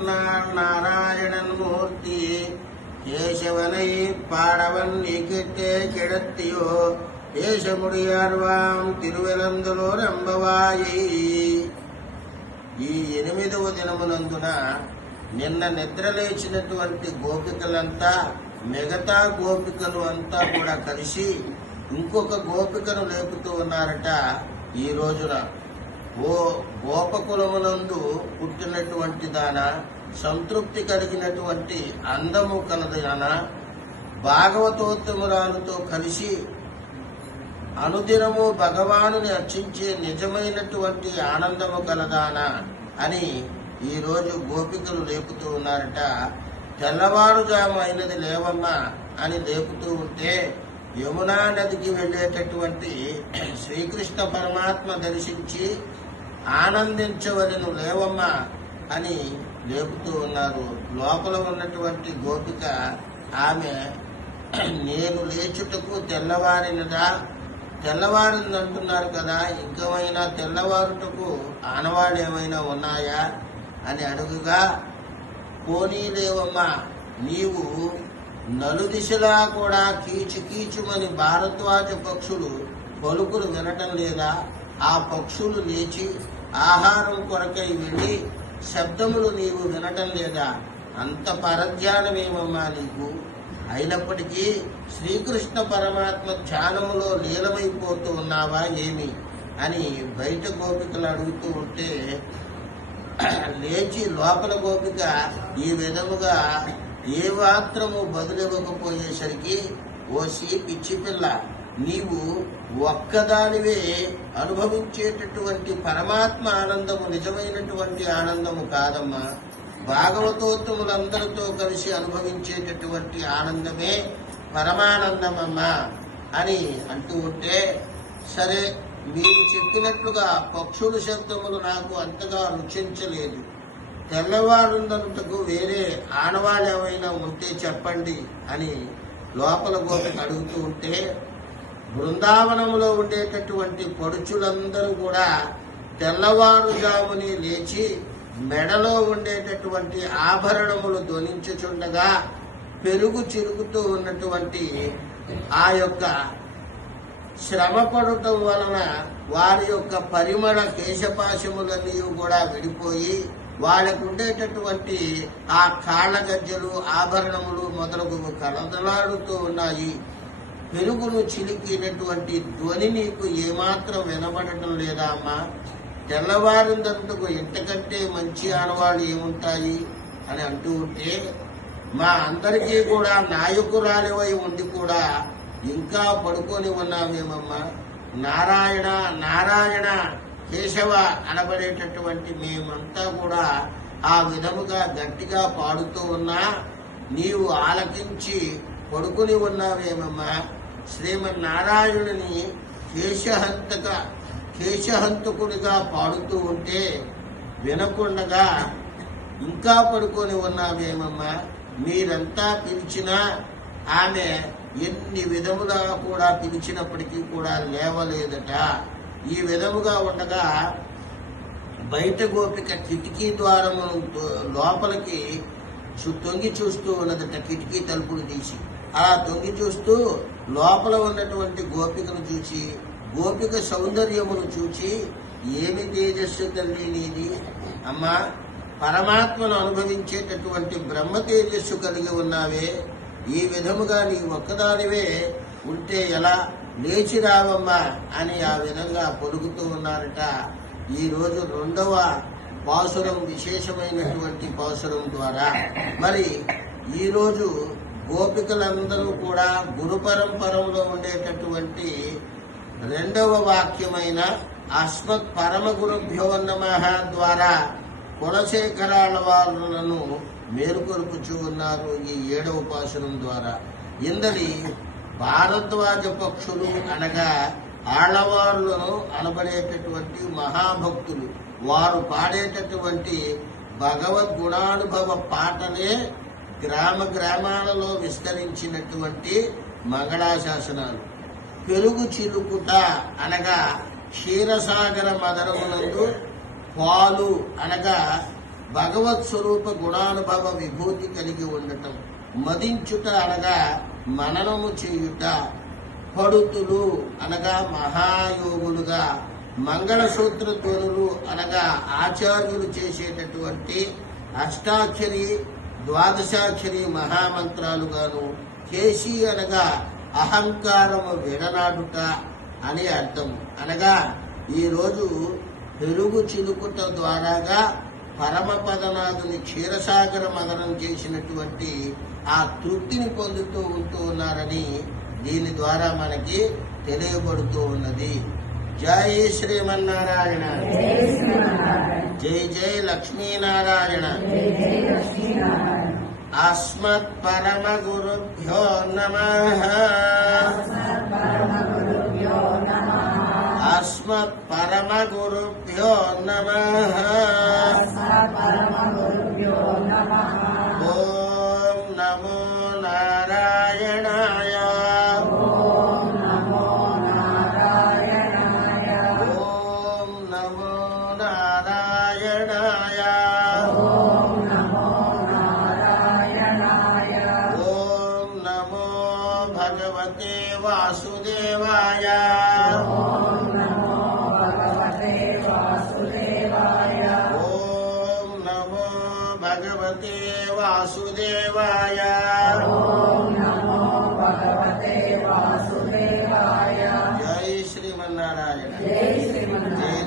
சொன்னார் நாராயணன் மூர்த்தி. கேசவனை பாடவன் நீ கேட்டே கிடத்தியோ, దేశముడియార్వాం తిరువెలందులోర్ అంబవాయి. ఈ 8వ దినమునందున నిన్న నిద్రలేచినటువంటి గోపికలంతా మిగతా గోపికలు అంతా కూడా కలిసి ఇంకొక గోపికను లేపుతూ ఉన్నారట. ఈ రోజున ఓ గోపకులమునందు పుట్టినటువంటి దాన, సంతృప్తి కలిగినటువంటి అందము కలదాన, భాగవతోత్తమురాలతో కలిసి అనుదినము భగవానుని అర్చించే నిజమైనటువంటి ఆనందము కలదానా అని ఈరోజు గోపికలు లేపుతూ ఉన్నారట. తెల్లవారుజాము అయినది లేవమ్మా అని లేపుతూ ఉంటే యమునా నదికి వెళ్ళేటటువంటి శ్రీకృష్ణ పరమాత్మ దర్శించి ఆనందించవలను లేవమ్మా అని లేపుతూ ఉన్నారు. లోపల ఉన్నటువంటి గోపిక ఆమె నేను లేచుటకు తెల్లవారినదా, తెల్లవారింది అంటున్నారు కదా, ఇంకేమైనా తెల్లవారుటకు ఆనవాళ్ళు ఏమైనా ఉన్నాయా అని అడుగుగా, పోనీలేవమ్మా నీవు నలుదిశలా కూడా కీచు కీచుమని భారద్వాజ పక్షులు పలుకులు వినటం లేదా? ఆ పక్షులు లేచి ఆహారం కొరకై వెళ్ళి శబ్దములు నీవు వినటం లేదా? అంత పరధ్యానమేమమ్మా నీకు? అయినప్పటికీ శ్రీకృష్ణ పరమాత్మ ధ్యానములో లీలమైపోతూ ఉన్నావా ఏమి అని బయట గోపికలు అడుగుతూ ఉంటే, లేచి లోపల గోపిక ఈ విధముగా ఏ మాత్రము బదులివ్వకపోయేసరికి, ఓసి పిచ్చి పిల్ల, నీవు ఒక్కదానివే అనుభవించేటటువంటి పరమాత్మ ఆనందము నిజమైనటువంటి ఆనందము కాదమ్మా, భాగవతోత్తములందరితో కలిసి అనుభవించేటటువంటి ఆనందమే పరమానందమమ్మా అని అంటూ ఉంటే, సరే మీరు చెప్పినట్లుగా పక్షుల శబ్దములు నాకు అంతగా రుచించలేదు, తెల్లవారుందనుటకు వేరే ఆనవాళ్ళు ఏమైనా ఉంటే చెప్పండి అని లోపల గోపిక అడుగుతూ ఉంటే, బృందావనంలో ఉండేటటువంటి పడుచులందరూ కూడా తెల్లవారుజాముని లేచి మెడలో ఉండేటటువంటి ఆభరణములు ధ్వనించుచుండగా పెరుగు చిరుగుతూ ఉన్నటువంటి ఆ యొక్క శ్రమ పడటం వలన వారి యొక్క పరిమళ కేశపాశములన్నీ కూడా విడిపోయి వాళ్ళకు ఉండేటటువంటి ఆ కాళ్ళ గజ్జలు ఆభరణములు మొదలగు కలదలాడుతూ ఉన్నాయి. పెరుగును చిలికినటువంటి ధ్వని నీకు ఏమాత్రం వినబడటం లేదా అమ్మా? తెల్లవారిందందుకు ఇంతకంటే మంచి ఆనవాళ్ళు ఏముంటాయి అని అంటూ ఉంటే, మా అందరికీ కూడా నాయకురాలివై ఉండి కూడా ఇంకా పడుకొని ఉన్నామేమమ్మా? నారాయణ నారాయణ కేశవ అనబడేటటువంటి మేమంతా కూడా ఆ విధముగా గట్టిగా పాడుతూ ఉన్నా నీవు ఆలకించి పడుకుని ఉన్నావేమమ్మా? శ్రీమన్నారాయణుని కేశహంతకుడిగా పాడుతూ ఉంటే వినకుండగా ఇంకా పడుకొని ఉన్నావేమమ్మా? మీరంతా పిలిచినా ఆమె ఎన్ని విధముగా కూడా పిలిచినప్పటికీ కూడా లేవలేదట. ఈ విధముగా ఉండగా బయట గోపిక కిటికీ ద్వారము లోపలికి తొంగి చూస్తూ ఉన్నదట. కిటికీ తలుపులు తీసి అలా తొంగి చూస్తూ లోపల ఉన్నటువంటి గోపికను చూసి, గోపిక సౌందర్యమును చూచి, ఏమి తేజస్సు తల్లి నీది అమ్మా, పరమాత్మను అనుభవించేటటువంటి బ్రహ్మ తేజస్సు కలిగి ఉన్నావే, ఈ విధముగా నీ ఒక్కదానివే ఉంటే ఎలా, లేచి రావమ్మా అని ఆ విధంగా పొరుగుతూ ఉన్నారట. ఈరోజు 2వ పాసురం విశేషమైనటువంటి పాసురం ద్వారా మరి ఈరోజు గోపికలందరూ కూడా గురు పరంపరంలో ఉండేటటువంటి 2వ వాక్యమైన అస్మత్ పరమ గురుభ్యో నమః ద్వారా కులశేఖరాల వారులను మేలుకొల్పుచూ ఉన్నారు. ఈ 7వ పాసురం ద్వారా ఇందరి భారద్వాజ పక్షులు అనగా ఆళ్లవారులను అనబడేటటువంటి మహాభక్తులు వారు పాడేటటువంటి భగవద్గుణానుభవ పాటలే గ్రామాలలో విస్తరించినటువంటి మంగళాశాసనాలు. పెరుగు చిలుకుట అనగా క్షీరసాగర మదనమునందు పాలు అనగా భగవత్ స్వరూప గుణానుభవ విభూతి కలిగి ఉండటం. మదించుట అనగా మననము చేయుట. పడుతులు అనగా మహాయోగులుగా, మంగళసూత్ర ధ్వనులు అనగా ఆచార్యులు చేసేటటువంటి అష్టాక్షరి ద్వాదశాక్షరి మహామంత్రాలుగాను, కేశి అనగా అహంకారము విడనాడుట అని అర్థం. అనగా ఈరోజు పెరుగు చిలుకుట ద్వారాగా పరమపదనాథుని క్షీరసాగర మదనం చేసినటువంటి ఆ తృప్తిని పొందుతూ ఉన్నారని దీని ద్వారా మనకి తెలియబడుతూ ఉన్నది. జై శ్రీమన్నారాయణ, జై జై లక్ష్మీనారాయణ. అస్మత్ పరమ గురుభ్యో నమః, అస్మత్ పరమ గురుభ్యో నమః. ఓం నమో నారాయణాయ, ఓం నమో నారాయణాయ, ఓం నమో నారాయణాయ, ఓం నమో నారాయణాయ, ఓం నమో భగవతే వాసుదేవాయ, ఓం నమో భగవతే వాసుదేవాయ, ఓం నమో భగవతే వాసుదేవాయ, ఓం నమో భగవతే వాసుదేవాయ. జై శ్రీమన్నారాయణ.